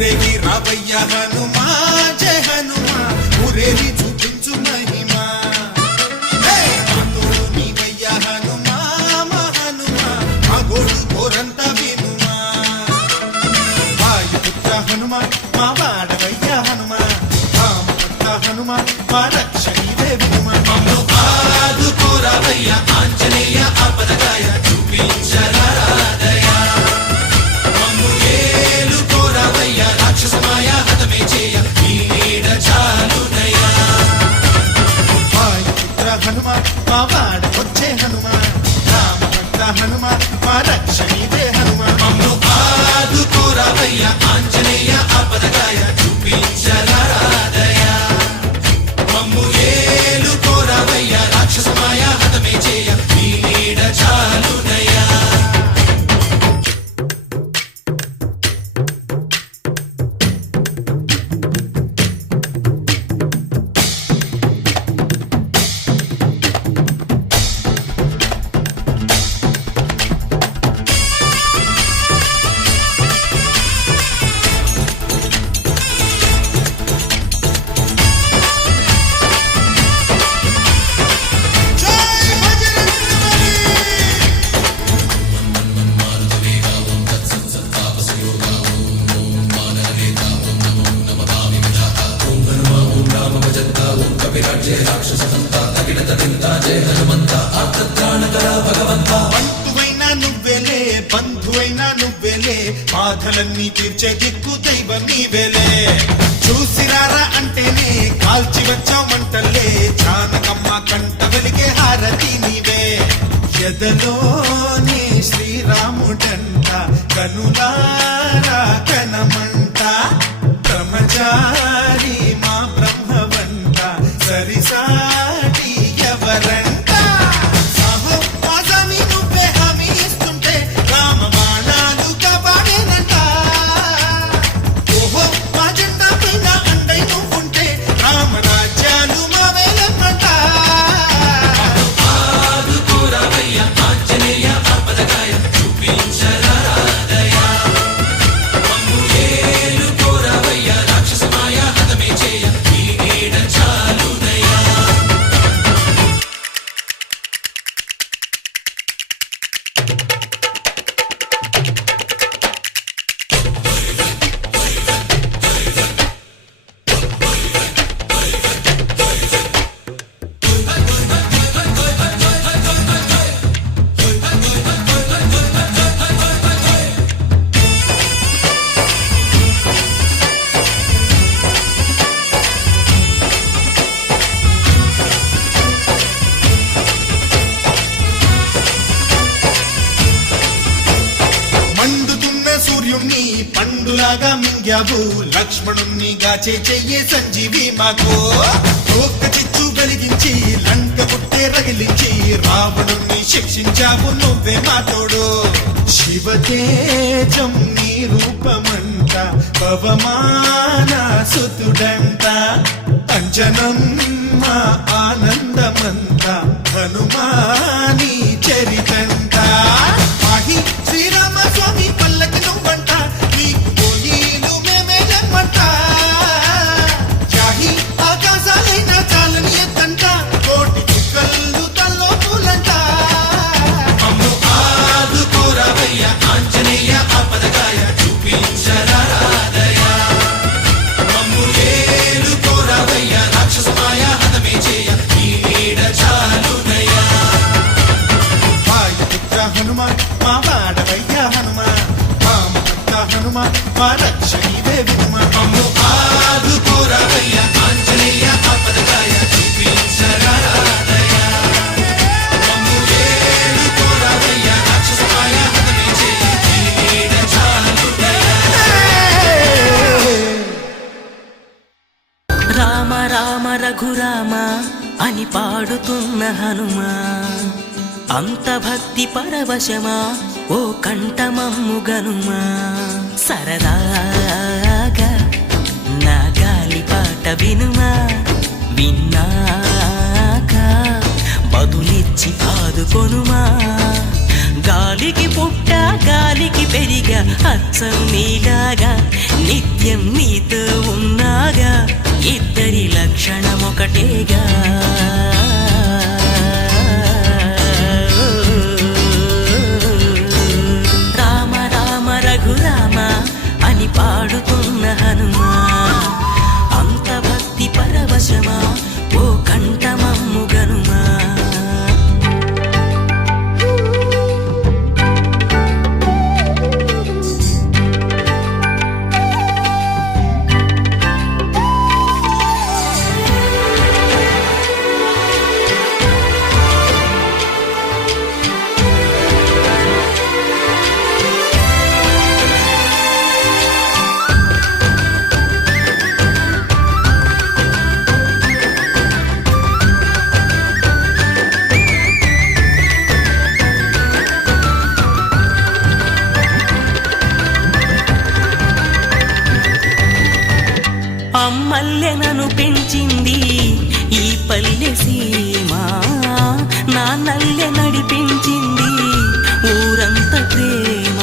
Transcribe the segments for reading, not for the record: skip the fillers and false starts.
ఊరేగి రావయ్య హనుమా జయ హనుమా ఊరేగి చూపించు మహిమా తోడు నీవయ్య హనుమా మా హనుమా మా గోడు కోరంత వినుమా వాయుపుత్ర హనుమా మా వాడవయ్య హనుమా రామపుత్ర హనుమా మా రక్షణీవే వినుమా ఆదుకోరావయ్య ఆంజనేయ ఆపదగాయ చూపించరాదయ మమ్ము ఏలుకోరావయ్య రాక్షసమాయ హతమే చేయ ఈ నీడ చాలునయ వాయుపుత్ర హనుమా మా వాడవచ్చే హనుమా రామభక్త హనుమా మా రక్షణీవే హనుమా మమ్ము ఆదుకోరావయ్య ఆంజనేయ ఆపదగాయ చూపించరాదయ మమ్ము ఏలుకోరావయ్య రాక్షసమాయ హతమే చేయ ఈ నీడ చాలునయ బంధువైనా నువ్వేలే బంధువైనా నువ్వేలే బాధలన్నీ తీర్చే దిక్కు దైవం నీవేలే చూసిరారా అంటేనే కాల్చి వచ్చామంటలే జానకమ్మ కంట వెలిగే హారతి నీవే ఎదలోనే శ్రీరాముడంట కనులారా కనమంట బ్రహ్మచారి మా బ్రహ్మవంట సరిసాటి ఎవరంట పండులాగా మింగావు లక్ష్మణుణ్ణి గాచే చెయ్యే సంజీవి మాకు ఒక్క చిచ్చు వెలిగించి లంక పుట్టే రగిలించి రావణుణ్ణి శిక్షించావు నువ్వే మాతోడు శివతేజం నీ రూపమంట పవమాన సుతుడంట అంజనమ్మ ఆనందమంత హనుమాని చరితంట మహి శ్రీరామ స్వామి పల్లకి నువ్వంట నీకు పోయిలు మేమేలమ్మంట జాహి ఆకాశాలైనా చాలని ఎత్తంట కోటి చుక్కలు తల్లో పూలంట మమ్ము ఆదుకోరావయ్య ఆంజనేయ ఆపదగాయ చూపించరాదయ మమ్ము ఏలుకోరావయ్య రాక్షసమాయ హతమే చేయ ఈ నీడ చాలునయ వాయుపుత్ర హనుమా మా వాడవయ్య హనుమా రామభక్త హనుమా మా రక్షణీవే వినుమా మమ్ము ఆదుకోరావయ్య ఆంజనేయ ఆపదగాయ చూపించరాదయ మమ్ము ఏలుకోరావయ్య రాక్షసమాయ హతమే చేయ ఈ నీడ చాలునయ రామ రామ రఘురామ అని పాడుతున్న హనుమా అంత భక్తి పరవశమా ఓ కంఠమమ్ము గనుమా సరదాగా నా గాలి పాట వినుమా విన్నాక బదులిచ్చి ఆదుకొనుమా గాలికి పుట్ట గాలికి పెరిగా అచ్చం నీలాగా నిత్యం నీతో ఉన్నాగా ఇద్దరి లక్షణం ఒకటేగా రామ రామ రఘురామ అని పాడుతున్న హనుమా అంత భక్తి పరవశమా ఓ కంఠమమ్ము గనుమా అమ్మల్లెనను పెంచింది ఈ పల్లె సీమ నా నల్లె నడిపించింది ఊరంత ప్రేమ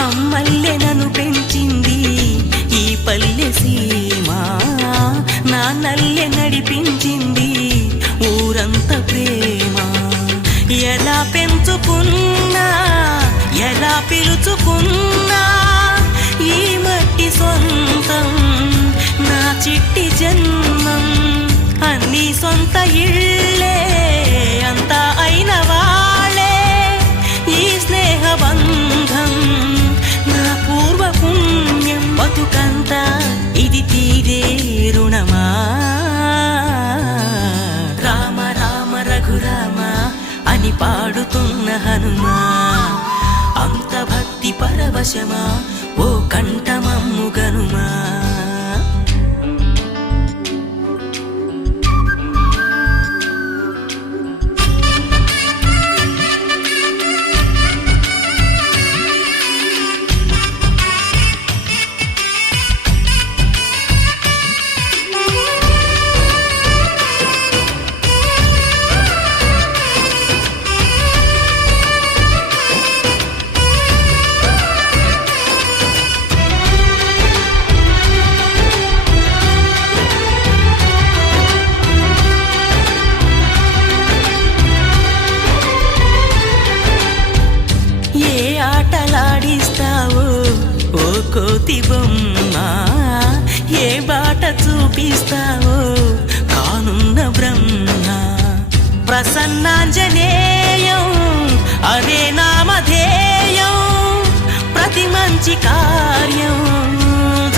అమ్మల్లెనను పెంచింది ఈ పల్లె సీమ నా నల్లె నడిపించింది ఊరంత ప్రేమ ఎలా పెంచుకున్నా ఎలా పిలుచుకున్నా ఈ మట్టి సొంతం నా చిట్టి జన్మం అన్ని సొంత ఇళ్ళే అంతా అయిన వాళ్ళే ఈ స్నేహ బంధం నా పూర్వ పుణ్యం బతుకంతా ఇది తీరే రుణమా రామ రామ రఘురామ అని పాడుతున్న హనుమా అంత భక్తి పరవశమా ఓ కంఠమమ్ము గనుమా ఆటలాడిస్తావో ఓ కోతి బొమ్మ ఏ బాట చూపిస్తావో కానున్న బ్రహ్మ ప్రసన్నాంజనేయం అదే నామధేయం ప్రతి మంచి కార్యం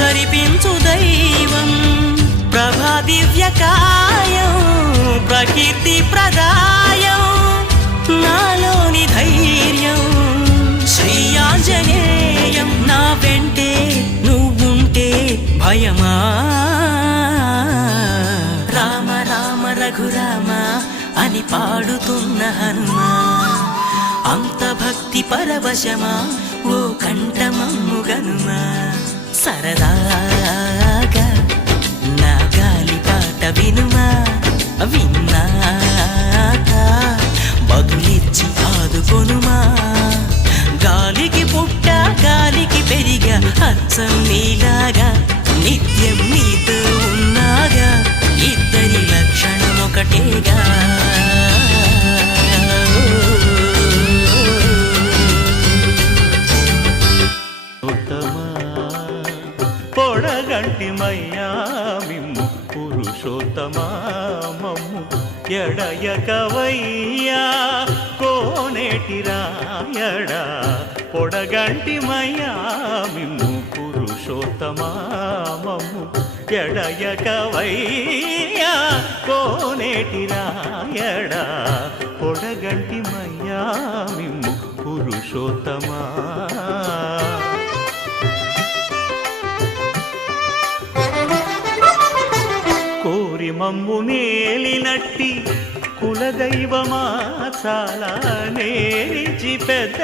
జరిపించు దైవం ప్రభా దివ్య కాయం ప్రకీర్తి ప్రదాయం నాలోని ధైర్యం శ్రీ ఆంజనేయం నా వెంటే నువ్వుంటే భయమా రామ రామ రఘురామ అని పాడుతున్న హనుమా అంత భక్తి పరవశమా ఓ కంఠమమ్ము గనుమా సరదాగా నా గాలి పాట వినుమా విన్నాక బదులిచ్చి ఆదుకొనుమా గాలికి పుట్ట గాలికి పెరిగా అచ్చం నీలాగా నిత్యం నీతో ఉన్నాగా ఇద్దరి లక్షణం ఒకటేగా పొడగంటి మయ్యా మిమ్ము పురుషోత్తమా మమ్ము ఎడయకవయ్యా కోనేటి రాయడా పొడగంటి మయ్యా మిమ్ము పురుషోత్తమా మమ్ము ఎడయకవయ్యా కోనేటి రాయడా పొడగంటి మయ్యా మిమ్ము పురుషోత్తమా కోరి మమ్ము నేలినట్టి కులదైవమా చాలా నేరిచి పెద్ద